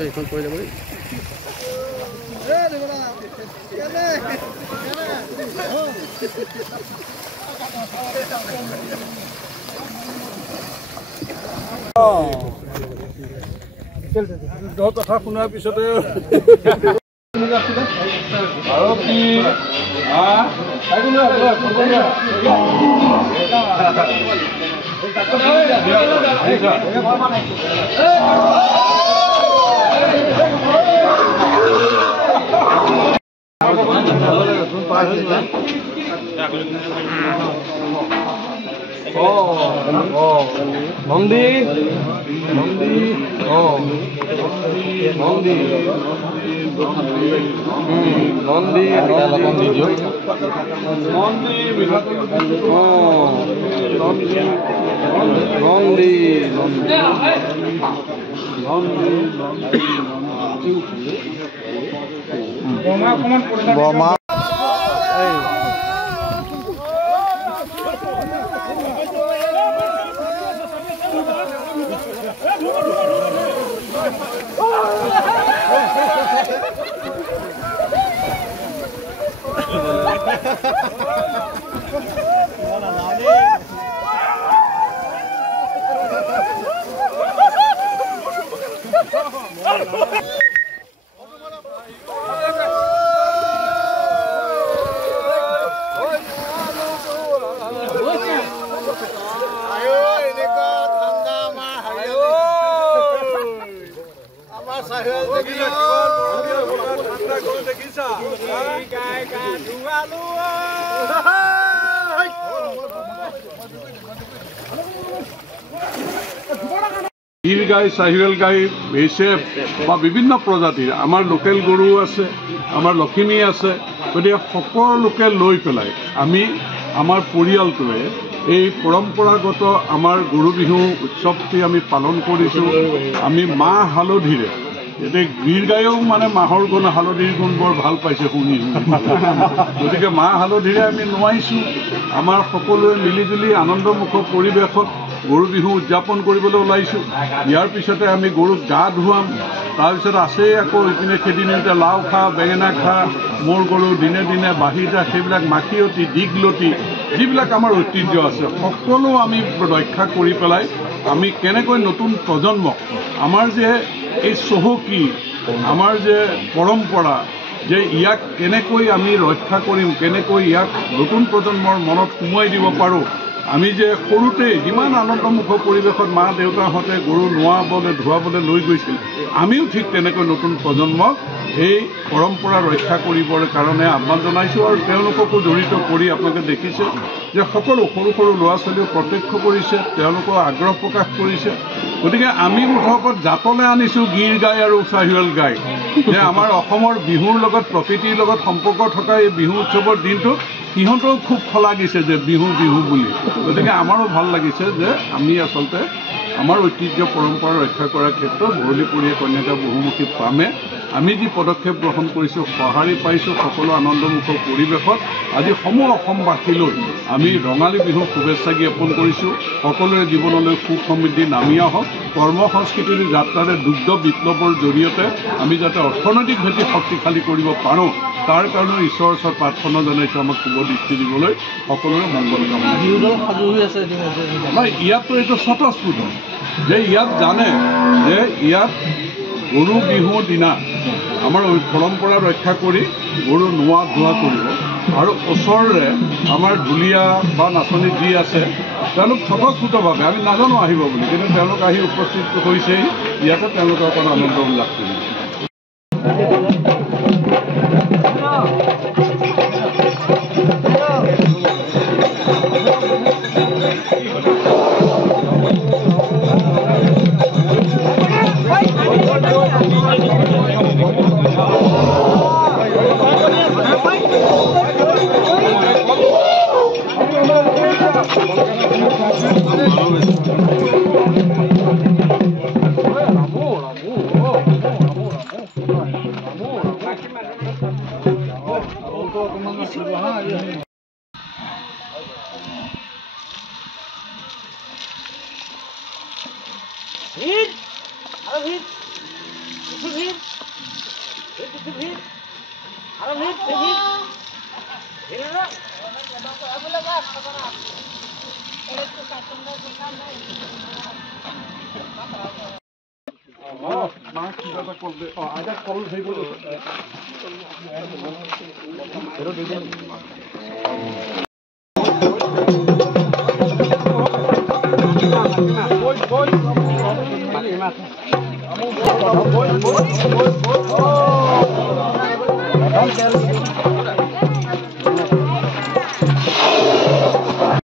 এইখন পৰি যাব দেই কথা শুনাৰ পিছতে আৰু কি মন্দিৰ গিৰ গাই চাহিৱাল গাই হৈছে বা বিভিন্ন প্ৰজাতিৰ আমাৰ লোকেল গৰু আছে আমাৰ লখিমী আছে গতিকে সকলোকে লৈ পেলাই আমি আমাৰ পৰিয়ালটোৱে এই পৰম্পৰাগত আমাৰ গৰু বিহু উৎসৱটি আমি পালন কৰিছোঁ আমি মাহ হালধিৰে এতিয়া গিৰ গায়েও মানে মাহৰ গুণ হালধিৰ গুণ বৰ ভাল পাইছে শুনি গতিকে মাহ হালধিৰে আমি নোৱাইছোঁ আমাৰ সকলোৱে মিলিজুলি আনন্দমুখ পৰিৱেশত গৰু বিহু উদযাপন কৰিবলৈ ওলাইছোঁ ইয়াৰ পিছতে আমি গৰুক গা ধুৱাম তাৰপিছত আছেই আকৌ ইপিনে সেইদিনতে লাও খা বেঙেনা খা মোৰ গৰু দিনে দিনে বাঢ়ি যা সেইবিলাক মাখিয়তী দীঘলতি যিবিলাক আমাৰ ঐতিহ্য আছে সকলো আমি ৰক্ষা কৰি পেলাই আমি কেনেকৈ নতুন প্ৰজন্মক আমাৰ যে এই চহকী আমাৰ যে পৰম্পৰা যে ইয়াক কেনেকৈ আমি ৰক্ষা কৰিম কেনেকৈ ইয়াক নতুন প্ৰজন্মৰ মনত সোমোৱাই দিব পাৰোঁ আমি যে সৰুতে যিমান আনন্দমুখ পৰিৱেশত মা দেউতাহঁতে গৰু নোৱাবলৈ ধুৱাবলৈ লৈ গৈছিল আমিও ঠিক তেনেকৈ নতুন প্ৰজন্মক এই পৰম্পৰা ৰক্ষা কৰিবৰ কাৰণে আহ্বান জনাইছোঁ আৰু তেওঁলোককো জড়িত কৰি আপোনালোকে দেখিছে যে সকলো সৰু সৰু ল'ৰা ছোৱালীও প্ৰত্যক্ষ কৰিছে তেওঁলোকৰ আগ্ৰহ প্ৰকাশ কৰিছে গতিকে আমি মুঠৰ জাতলৈ আনিছোঁ গিৰ গাই আৰু চাহিৱাল গাই যে আমাৰ অসমৰ বিহুৰ লগত প্ৰকৃতিৰ লগত সম্পৰ্ক থকা এই বিহু উৎসৱৰ দিনটো সিহঁতেও খুব ভাল লাগিছে যে বিহু বিহু বুলি গতিকে আমাৰো ভাল লাগিছে যে আমি আচলতে আমাৰ ঐতিহ্য পৰম্পৰা ৰক্ষা কৰাৰ ক্ষেত্ৰত ভৰলীপুৰীয়া কন্যাকা বহুমুখী পামে আমি যি পদক্ষেপ গ্ৰহণ কৰিছোঁ সঁহাৰি পাইছোঁ সকলো আনন্দমুখ পৰিৱেশত আজি সমূহ অসমবাসীলৈ আমি ৰঙালী বিহু শুভেচ্ছা জ্ঞাপন কৰিছোঁ সকলোৰে জীৱনলৈ সুখ সমৃদ্ধি নামি আহক কৰ্ম সংস্কৃতিৰ যাত্ৰাৰে দুগ্ধ বিপ্লৱৰ জৰিয়তে আমি যাতে অৰ্থনৈতিক ভেটি শক্তিশালী কৰিব পাৰোঁ তাৰ কাৰণে ঈশ্বৰৰ ওচৰত প্ৰাৰ্থনা জনাইছোঁ আমাক শুভ দৃষ্টি দিবলৈ সকলোৰে মংগল কামনা ইয়াততো এইটো স্বতঃস্ফূৰ্ত যে ইয়াত জানে যে ইয়াত গৰু বিহুৰ দিনা আমাৰ পৰম্পৰা ৰক্ষা কৰি গৰু নোৱা ধোৱা কৰিব আৰু ওচৰৰে আমাৰ ঢুলীয়া বা নাচনী যি আছে তেওঁলোক স্বতঃস্ফূৰ্তভাৱে আমি নাজানো আহিব বুলি কিন্তু তেওঁলোক আহি উপস্থিত হৈছেই ইয়াতে তেওঁলোকৰ অকণ আনন্দ উল্লাস কৰিব